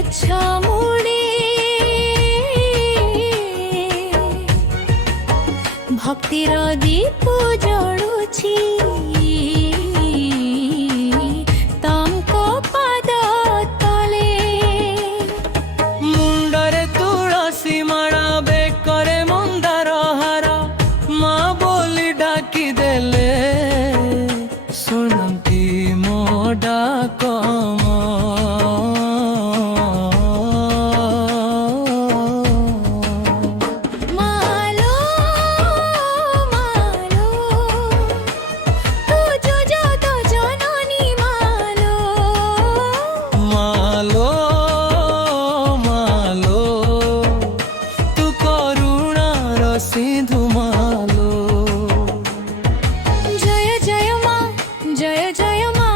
ଗଛ ମୂଳେ ଭକ୍ତିର ଦୀପ ଜଳୁଛି ତାଙ୍କ ପାଦ ତଳେ। ମୁଣ୍ଡରେ ତୁଳସୀ ମାଳା ବେକରେ ମନ୍ଦାର ହାର ମା ବୋଲି ଡାକି ଦେଲେ ଶୁଣନ୍ତି ମୋ ଡାକ ମାଲୋ ମାଲୋ ତୁ ଜଗତ ଜନନୀ ମାଲୋ। ମାଲୋ ମାଲୋ ତୁ କରୁଣାର ସିନ୍ଧୁ ମାଲୋ। জয় জয় মা জয় জয় মা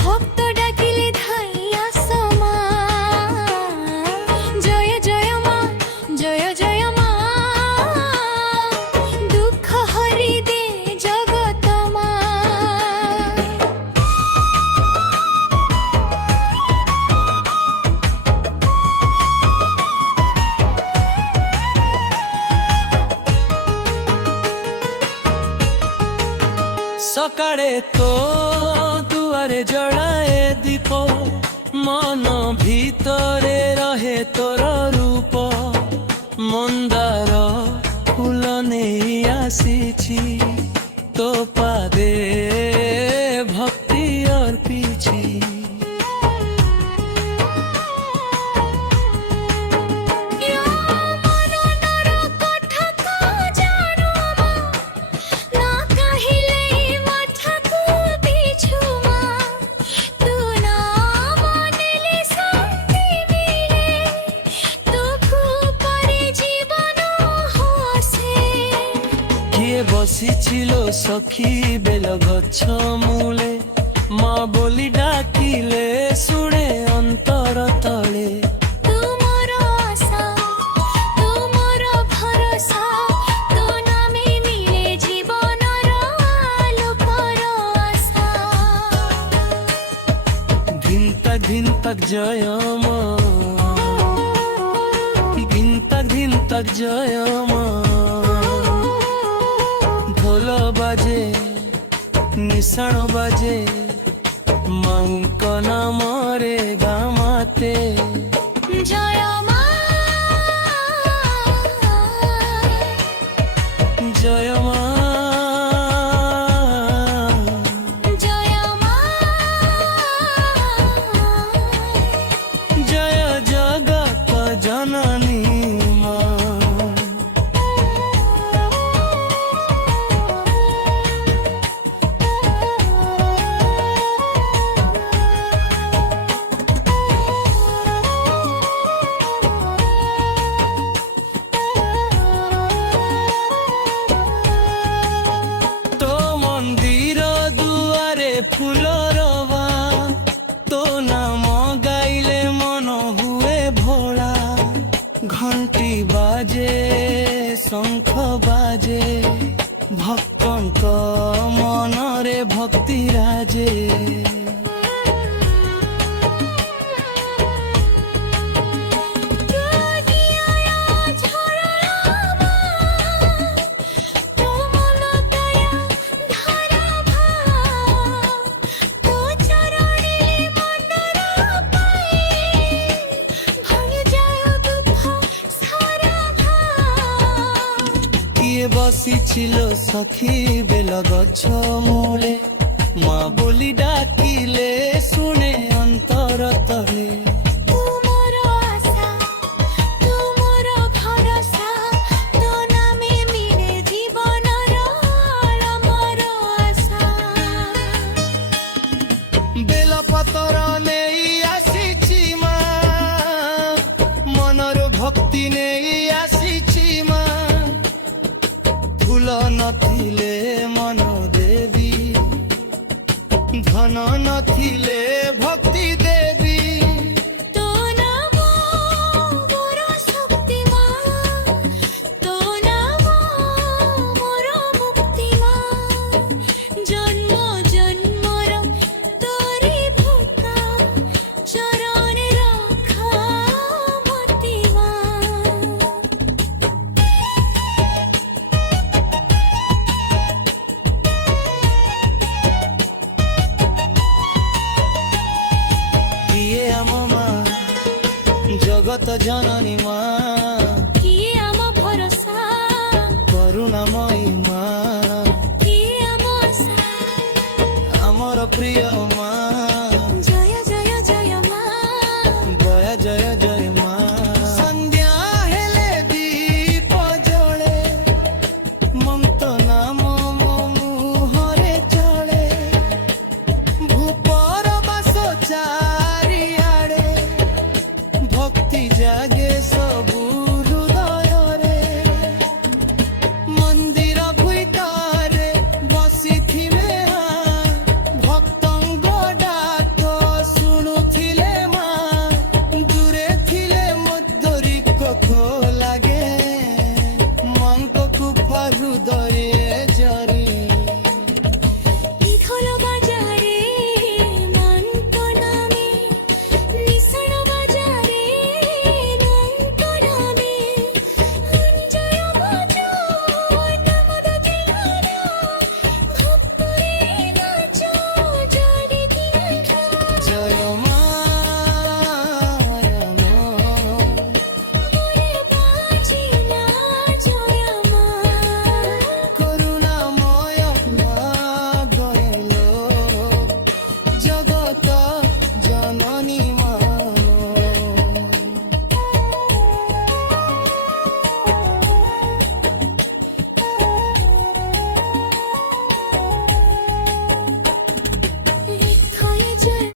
ভক্ত ডাকিলে ধাই আস মা। জয় জয় মা জয় জয় মা দুঃখ হরি দে জগত মা। সকালে তো দুয়ারে জড়ায়ে দীপ মন ভিতরে রহে তোর রূপ। মন্দার ফুল নেই আসিছি তো পাদে ভক্তি অর্পিছি। কিয়ে বসিছিল সখী বেল গছ মূলে মা বলি ডাকিলে শুনে অন্তর তলে। ତୁମର ଆଶା ତୁମର ଭରସା ତୋ ନାମେ ମିଳେ ଜୀବନର ଆଲୋକର ଆଶା। ধিন তাক জয় মা ধিন তাক জয় মা। ঢোল বাজে নিশাণ বাজে মাଙ୍କ নামরে গামাতে। জয় মা জয় মা জয় মা জয় জগত জননী মা। তো মন্দির দুয়ারে ফুলর বা তো নাম গাইলে মন হুয়ে ভোলা। ঘন্টি বাজে শঙ্খ বাজে ভক্তଙ୍କ মনরে ভক্তি রাজে। কিয়ে বসিছিল সখী বেল গছ মূলে মা বলি ডাকিলে শুনে অন্তর তলে। ତୁମର ଆଶା ତୁମର ଭରସା ତୋ ନାମେ ମିଳେ ଜୀବନର ଆଳମର ଆଶା। বেল পতর নেই আসিছি মা মনর ভক্তি নেই আসিছি মা। ফুল নথিলে মন দেবী ধন নথিলে ভক্তি দেবী। ତୋ ନାମ ମୋର ଶକ୍ତି ମା ତୋ ନାମ ମୋର ମୁକ୍ତି ମା। ଜନ୍ମ ଜନ୍ମର ତୋରି ଭକ୍ତ ଜଗତ ଜନନୀ ମା